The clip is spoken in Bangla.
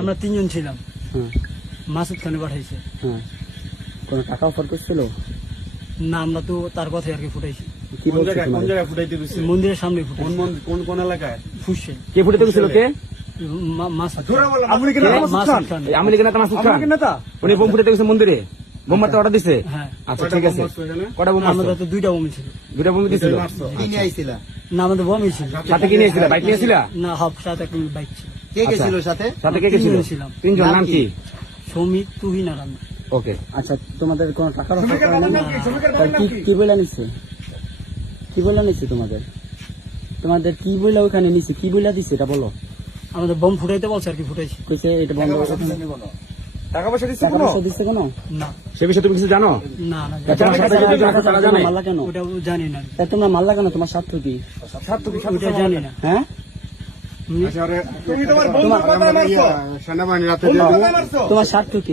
আমরা 3 জন ছিলাম। হ্যাঁ মাসুদ খানে পাঠাইছে। হ্যাঁ কোনো টাকা অফার করছিল? না, আমরা তো তার কথাই আর কি ফুটাইছি। কি বলছে কোন তোমাদের? জায়গায় ফুটাইতে গেছে? মন্দিরের সামনে কোন ফুটাইছি। মন্দির, কোন এলাকায়? ফুসছে কে ফুটাতে গেছিল? কে? মাসুদ আপনি কি না মাসুদ খান। এই আওয়ামী লীগের নেতা মাসুদ খান? নেতা? উনি বোম ফুটাতে গেছে মন্দিরে? বোম মারতে অর্ডার দিছে? হ্যাঁ, আচ্ছা ঠিক আছে। কটা বোম মারছো? আমাদের তো 2টা বোম ছিল। 2টা বোম দিছিল? না, আমাদের বোমই ছিল। সাথে কি নিয়েছিল? বাইক নিয়েছিল? না, হাফ সাথে একটা বাইক ছিল। কে গেছিল সাথে? সাথে কে গেছিল? 3 জন ছিলাম। 3 জন। নাম কি? সৌমিক, তুহিন আর আমি। ওকে। আচ্ছা তোমাদের কোনো টাকার অফার শ্রমিকের করে বাবার না? নাম কি? শ্রমিকের বাবার নাম কি? কি বলে নিছে? কি বলে নিছে তোমাদের? তোমাদের কি বলে ওখানে নিছে? কি বলে দিছে এটা বলো। আমাদের বোম ফুটাইতে বলছে আর কি, ফুটাইছি। কইছে এটা বন্ধ করে দাও। টাকা পয়সা দিচ্ছে টাকা কোনো? পয়সা দিছে কেন? না সে বিষয়ে তুমি কিছু জানো? না না, তোমার সাথে যদি টাকা তারা জানে? মারলা কেন? ওটা জানি না, তা তোমরা মারলা কেন? তোমার স্বার্থ কি? ওটা জানি না। হ্যাঁ তুমি তোমার বন্ধুর কথা মারছো? সেনাবাহিনী রাতে বন্ধুর কথা মারছো? তোমার স্বার্থ কি?